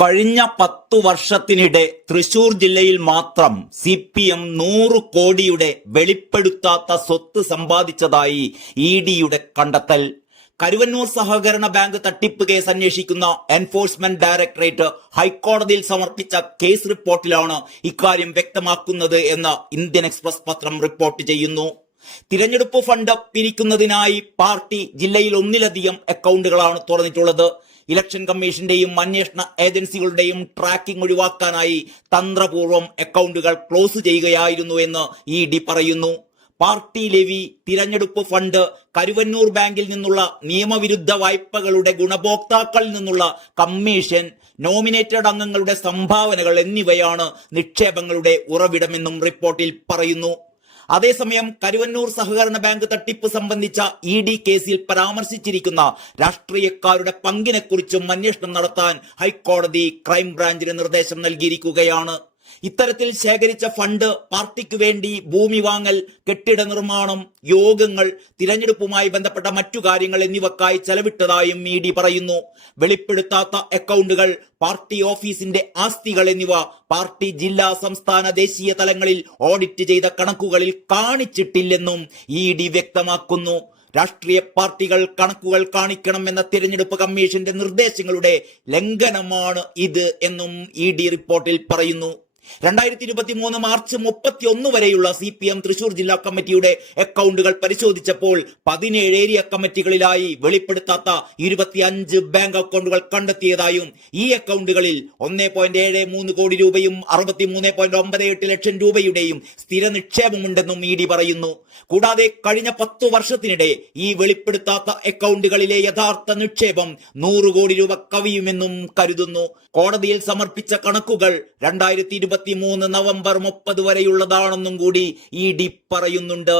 കഴിഞ്ഞ 10 വർഷത്തിനിടെ തൃശൂർ ജില്ലയിൽ മാത്രം CPM 100 കോടിയുടെ വെളിപ്പെടുത്താത്ത സ്വത്ത് സമ്പാദിച്ചതായി EDയുടെ കണ്ടെത്തൽ. കരുവന്നൂർ സഹകരണ ബാങ്ക് തട്ടിപ്പ് കേസ് അന്വേഷിക്കുന്ന എൻഫോഴ്സ്മെന്റ് ഡയറക്ടറേറ്റ് ഹൈക്കോടതിയിൽ സമർപ്പിച്ച കേസ് റിപ്പോർട്ടിലാണ് ഇക്കാര്യം വ്യക്തമാക്കുന്നത് എന്ന് ഇന്ത്യൻ എക്സ്പ്രസ് പത്രം റിപ്പോർട്ട് ചെയ്യുന്നു. തിരഞ്ഞെടുപ്പ് ഫണ്ട് പിരിക്കുന്നതിനായി പാർട്ടി ജില്ലയിൽ ഒന്നിലധികം അക്കൗണ്ടുകളാണ് തുറന്നിട്ടുള്ളത്. ഇലക്ഷൻ കമ്മീഷന്റെയും അന്വേഷണ ഏജൻസികളുടെയും ട്രാക്കിംഗ് ഒഴിവാക്കാനായി തന്ത്രപൂർവ്വം അക്കൗണ്ടുകൾ ക്ലോസ് ചെയ്യുകയായിരുന്നു എന്ന് ED പറയുന്നു. പാർട്ടി ലെവി, തിരഞ്ഞെടുപ്പ് ഫണ്ട്, കരുവന്നൂർ ബാങ്കിൽ നിന്നുള്ള നിയമവിരുദ്ധ വായ്പകളുടെ ഗുണഭോക്താക്കളിൽ നിന്നുള്ള കമ്മീഷൻ, നോമിനേറ്റഡ് അംഗങ്ങളുടെ സംഭാവനകൾ എന്നിവയാണ് നിക്ഷേപങ്ങളുടെ ഉറവിടമെന്നും റിപ്പോർട്ടിൽ പറയുന്നു. അതേസമയം കരുവന്നൂർ സഹകരണ ബാങ്ക് തട്ടിപ്പ് സംബന്ധിച്ച ED കേസിൽ പരാമർശിച്ചിരിക്കുന്ന രാഷ്ട്രീയക്കാരുടെ പങ്കിനെക്കുറിച്ചും അന്വേഷണം നടത്താൻ ഹൈക്കോടതി ക്രൈംബ്രാഞ്ചിന് നിർദ്ദേശം നൽകിയിരിക്കുകയാണ്. ഇത്തരത്തിൽ ശേഖരിച്ച ഫണ്ട് പാർട്ടിക്ക് വേണ്ടി ഭൂമി വാങ്ങൽ, കെട്ടിട നിർമ്മാണം, യോഗങ്ങൾ, തിരഞ്ഞെടുപ്പുമായി ബന്ധപ്പെട്ട മറ്റു കാര്യങ്ങൾ എന്നിവക്കായി ചെലവിട്ടതായും ED പറയുന്നു. വെളിപ്പെടുത്താത്ത അക്കൗണ്ടുകൾ, പാർട്ടി ഓഫീസിന്റെ ആസ്തികൾ എന്നിവ പാർട്ടി ജില്ലാ, സംസ്ഥാന, ദേശീയ തലങ്ങളിൽ ഓഡിറ്റ് ചെയ്ത കണക്കുകളിൽ കാണിച്ചിട്ടില്ലെന്നും ED വ്യക്തമാക്കുന്നു. രാഷ്ട്രീയ പാർട്ടികൾ കണക്കുകൾ കാണിക്കണം എന്ന തിരഞ്ഞെടുപ്പ് കമ്മീഷന്റെ നിർദ്ദേശങ്ങളുടെ ലംഘനമാണ് ഇത് എന്നും ED റിപ്പോർട്ടിൽ പറയുന്നു. 2023 മാർച്ച് 31 വരെയുള്ള CPM തൃശൂർ ജില്ലാ കമ്മിറ്റിയുടെ അക്കൗണ്ടുകൾ പരിശോധിച്ചപ്പോൾ 17 ഏരിയ കമ്മിറ്റികളിലായി വെളിപ്പെടുത്താത്ത 25 ബാങ്ക് അക്കൗണ്ടുകൾ കണ്ടെത്തിയതായും ഈ അക്കൗണ്ടുകളിൽ 1.73 കോടി രൂപയും 63.98 ലക്ഷം രൂപയുടെയും സ്ഥിര നിക്ഷേപമുണ്ടെന്നും ED പറയുന്നു. കൂടാതെ കഴിഞ്ഞ 10 വർഷത്തിനിടെ ഈ വെളിപ്പെടുത്താത്ത അക്കൗണ്ടുകളിലെ യഥാർത്ഥ നിക്ഷേപം 100 കോടി രൂപ കവിയുമെന്നും കരുതുന്നു. കോടതിയിൽ സമർപ്പിച്ച കണക്കുകൾ 2023 നവംബർ 30 വരെയുള്ളതാണെന്നും കൂടി ED പറയുന്നുണ്ട്.